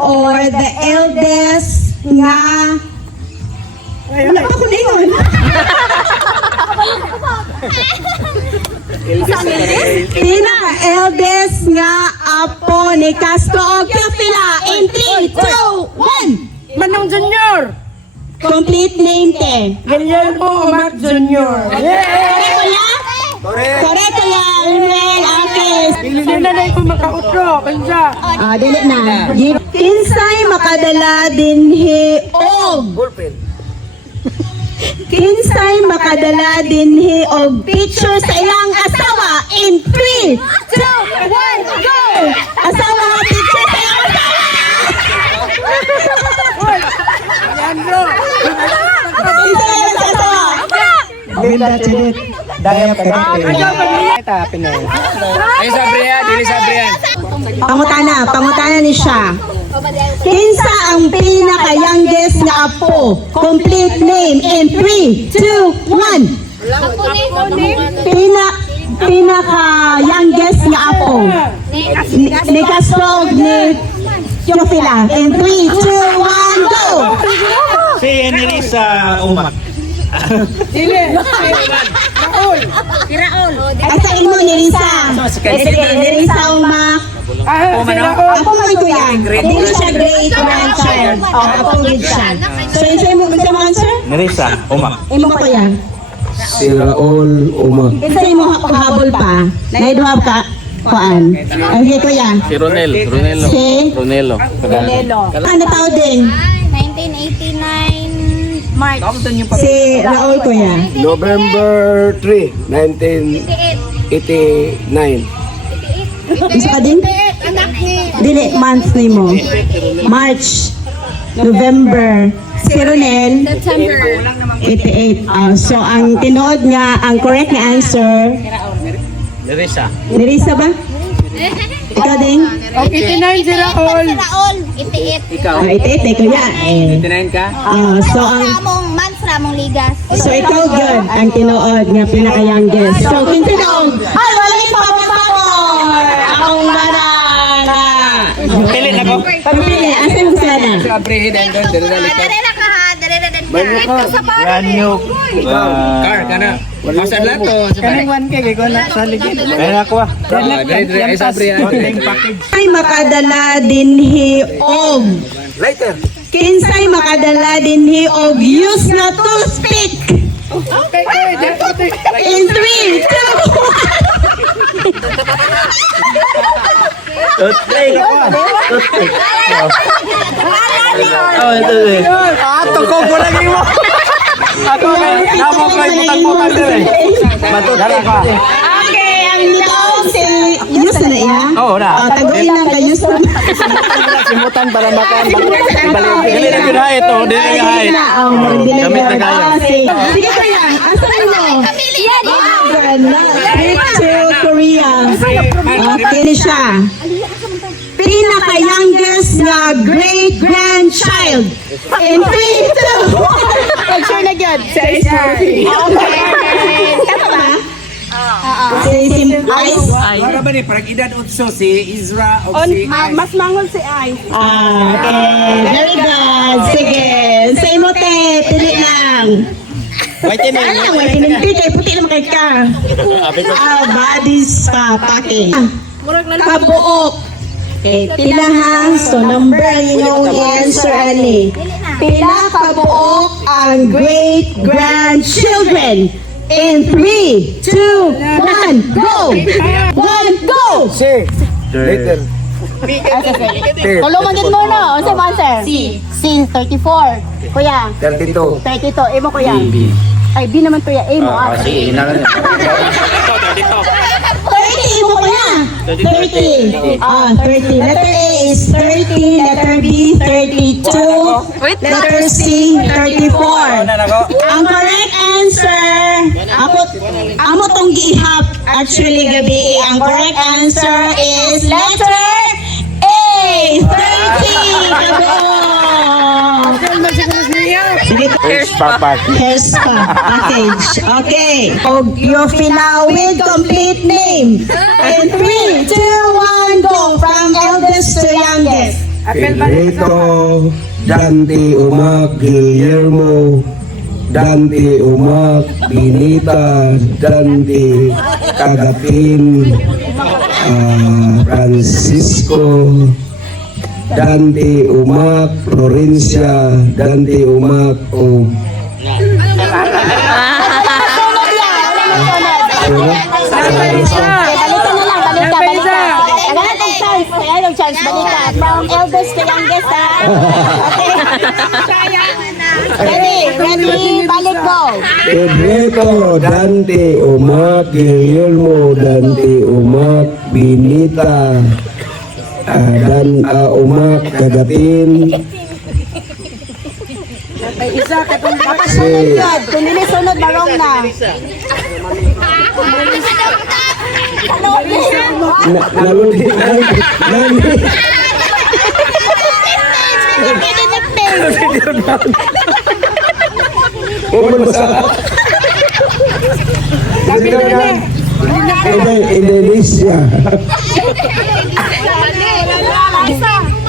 or the eldest nga wala pa ko na yun. Pinaka-eldest nga apo ni Castro o Teofila in 3, 2, 1. Manong Junior! Complete name te. Guillermo Omar Junior! Correct ko ya? Correct ko ya, Email. Okay. Hindi na na ito makautro, kanya. Dili na. Kinsay makadala dinhi og Kinsay makadala dinhi og picture sa ilang asawa in 3, 2, 1, go! Asawa, picture sa ilang asawa! Leandro! Kinsay ilang asawa? Linda Chedit, Dayap Pangutana ni siya. Kinsa ang pinaka-youngest nga apo? Complete name in 3, 2, 1. Pinaka-youngest nga apo. Ni Castro ni Teofila. In 3, 2, 1, go! Si Nerissa Umak. Asa imo ni Risa? Ni Risa Umak. Apo man ko yan. Hindi siya great grandchild. Apo gid siya. So yun mo answer? Nerissa Umak. Imo ko yan. Si Raul Uma. Isa mo habol pa. Naiduhab ka. Kuan. Okay ko yan. Si Ronelo. Si Ronelo. ano tao din? 1989 March. Si Raul ko yan. November 3, 1989. Isa ka din? Anak ni Dili, month ni mo. March, November. Si Ronel, December. 88. So, ang tinood nga, ang correct na answer, Nerissa. Nerissa ba? Ikaw din? Okay, 89 si Raul. Raul, 88. Ikaw. 88, ikaw yan. 29 ka? So, ang Ramong months, ramong ligas. So ikaw good ang tinuod nga pinaka-youngest. So kintinuod. Ay, wala yung papapapor! Akong banana! Pilit ako. Pamili, asan mo sana? Abrihin and then Dere na ka ha, dere na din ka. Ito sa Brand new. car ka na. Masan lang to. Kanang 1K, kay ko na sa ligid. Kaya ako ah. Dre ay sabrihan. Ay makadala dinhi og. Later. Kinsay makadala dinhi og use na toothpick. Okay, okay. In 3, 2, 1. Toothpick. Toothpick. Oh, ito eh. Tukog mo lagi mo. Ako kay namo kay butang-butang dire. Matutpick pa. Okay, ang nitong si use na iya. Oo na. Taguin lang kay use na. Simutan para makan. Dili na gyud hait to, dili na hait. Gamit na kayo. Sige kaya, asan mo? Trip to Korea. Okay na siya. Pinaka-youngest na great-grandchild. In 3, 2, 1. Pag-sure na yun. Okay. Tama ba? Si Ice. Para ba ni parang edad utso si Izra o si Mas mangol si Ay. Okay, very good. Sige. Sa imote, pili lang. White na. Ano, wala pinagpili. Kay puti naman kay ka. Bodies pa, pake. Kabuok. Okay, pila ha. So, number yun yung answer, ani. Pila kabuok ang great-grandchildren. In 3, 2, 1, go! 1, go! Si. Later. Tulungan din mo no, sa answer. C 34. Kuya, 32. 32. Imo kuya. Ay, B naman kuya. A mo. si ina na. 30 mo kuya. 30. 30. Letter A is 30. Letter B, 32. Letter C, 34. Ang correct answer, amo tong giihap actually gabi. Ang correct answer is letter A, 30. Hair spa party. Hair spa package. Okay. Og Teofila with complete name. In 3, 2, 1, go. From eldest to youngest. Pedrito, Dante Umac, Guillermo, Dante Umac, Binita, Dante Kagapin, Francisco, Dante Umac, Florencia, Dante Umac, o Balikan na lang, balikan. Agad ang chance. Ayan ang chance, balikan. From eldest to youngest, ha? Okay. Ready, balik go. Pedrito, Dante Umac, Guillermo, Dante Umac, Binita, Umac, Kagapin, Sunod yun. Kung hindi sunod, marong na. Naludi, Indonesia.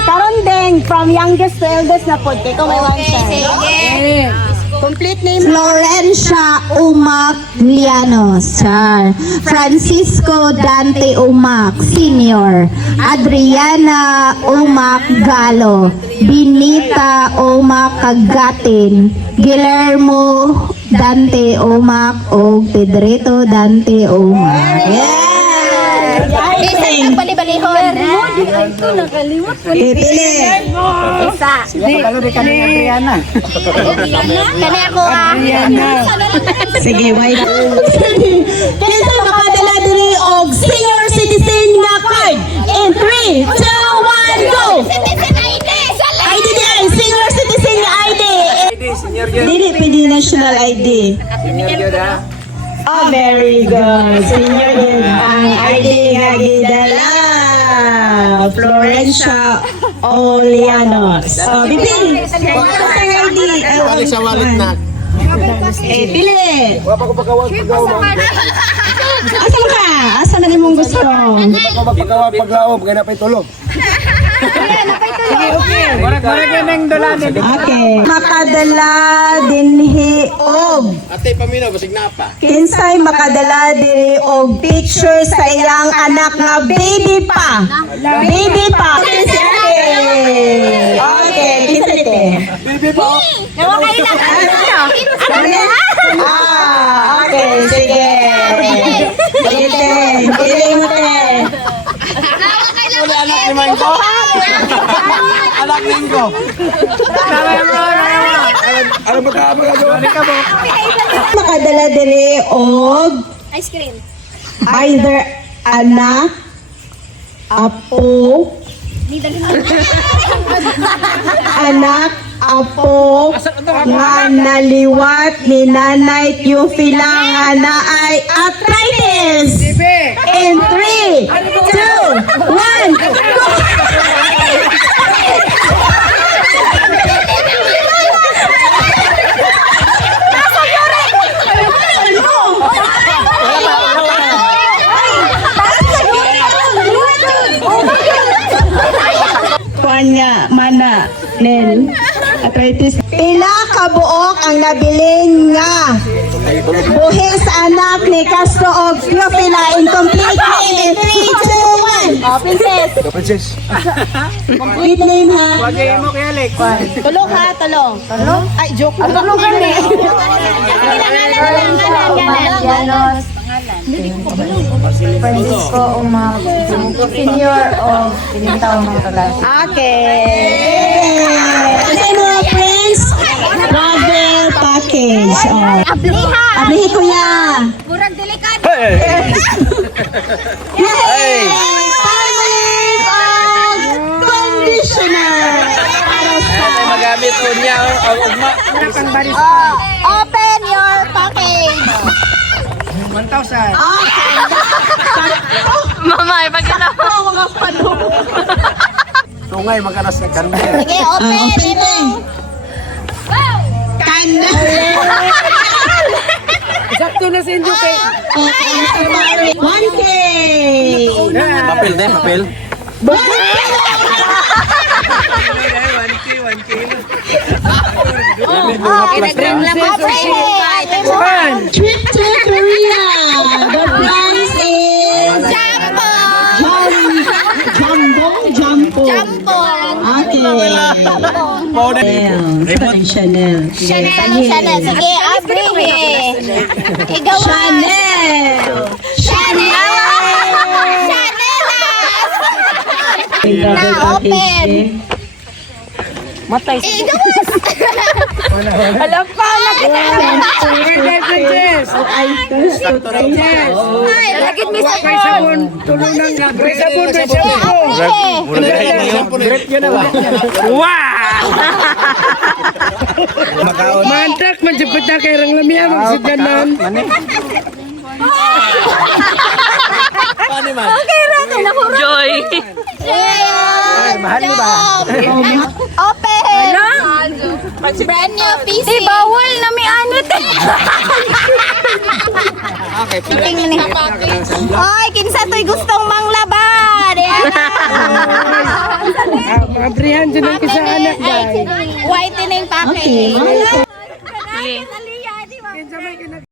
Karon din, from youngest to eldest na po. Ikaw may one share. Complete name. Florencia Umac Llanos. Char. Francisco Dante Umac Senior. Adriana Umac Galo. Binita Umac Kagatin. Guillermo Dante Umac o Pedrito Dante Umac. Yeah! Bali-balihon. Pipili. Isa. Kani ako, Sige, wait. Kinsa makadala diri og senior citizen nga card in 3, 2, 1, go! ID di ay senior citizen nga ID. Dili pwede national ID. Oh, very good. Senior din ang ID nga gidala. Florencia Olianos. Oh, bibi. Wala ang ID. Balik sa wallet na. Pili. Asa mo ka? Asa na nimong gusto? Pagkawag paglaom, kaya na pa'y tulog. Okay. Makadala dinhi og Ate, paminaw, basig na pa. kinsay makadala diri og picture sa iyang anak nga baby pa. Baby pa. Okay, kinsa dito? Okay, sige. Sige, pili mo te. Anak ni Mangko. Anak Mingko. Ano ba ka? Makadala diri og ice cream. either anak, apo, anak, apo, nga naliwat ni Nanay Teofila nga naay arthritis. In 3, 2, 1, go! Kuan nga mana nen arthritis. Pila ka buok ang nabilin nga buhis anak ni Castro og Teofila in complete name in 3, 2, 1. Oh, princess. Princess. Complete name ha. Tulong ha, tulong. Tulong? Ay, joke. Tulong ka rin. Pangalan. Francisco Umac, Senior o Binita Umac Kagatin. Okay. Kasi mga friends, travel package. Oh. Abliha. Abrihi kuya. Murag delikado. Yay! Family Bag Conditioner. Magamit po niya ang ugma. Open your package. 1,000. Mama, ipagkala mo. Mga pano. Tungay, magkanas ng ganda. Sige, open. Open din. Kanda. Sakto na si Injo kay 1K. Papel din, papel. Trip to Korea. The prize is Jumbo. Okay. Chanel. Chanel. Sige, Aubrey. Igawa. Chanel. Na open. Matay. Igawas. Alam pa, Princess. Ay, lagit mo sa May sabon. Tulunan na. May sabon. Grip yun na ba? Mantak, manjemput na kay Rang Lamia. Magsiganan. Joy. Mahal ba? Open. Brand new PC. Di bawal na may anit. Oy, kinsa to'y gustong manglaban. Mabrihan dyan ang isa anak dahil. Whitening package. Okay. Kinsa may